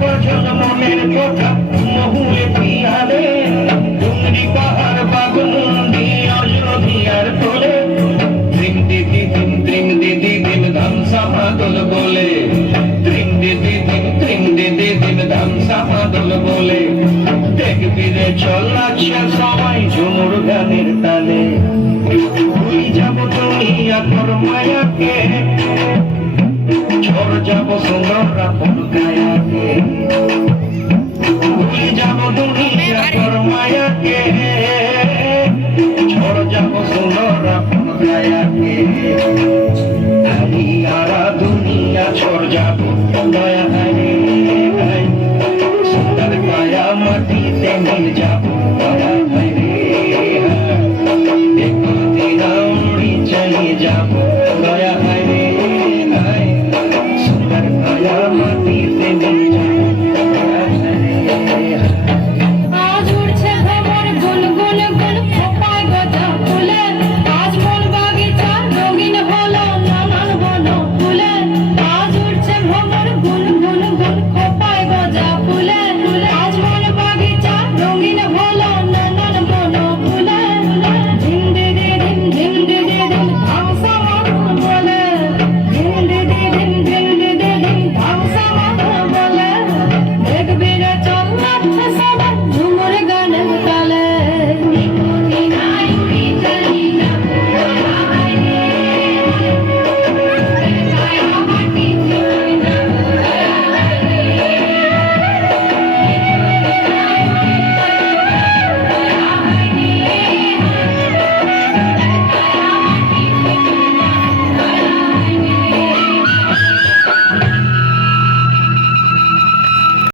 ভজন মনের কথা মহুলে পিয়ালে ডুংরি পাহাড় বাগমুন্ডি অযোধ্যার তোলে ত্রিম দিদি দিম ধাম সামাদল বলে ত্রিম দিদি দিম ধাম সামাদল বলে দেখবি রে চল আচ্ছা সবাই ঝুমুর গানের তালে ভুলি যাব তুমি আকর মায়াকে ঝড় যাব সুন্দর আপন গায়াকে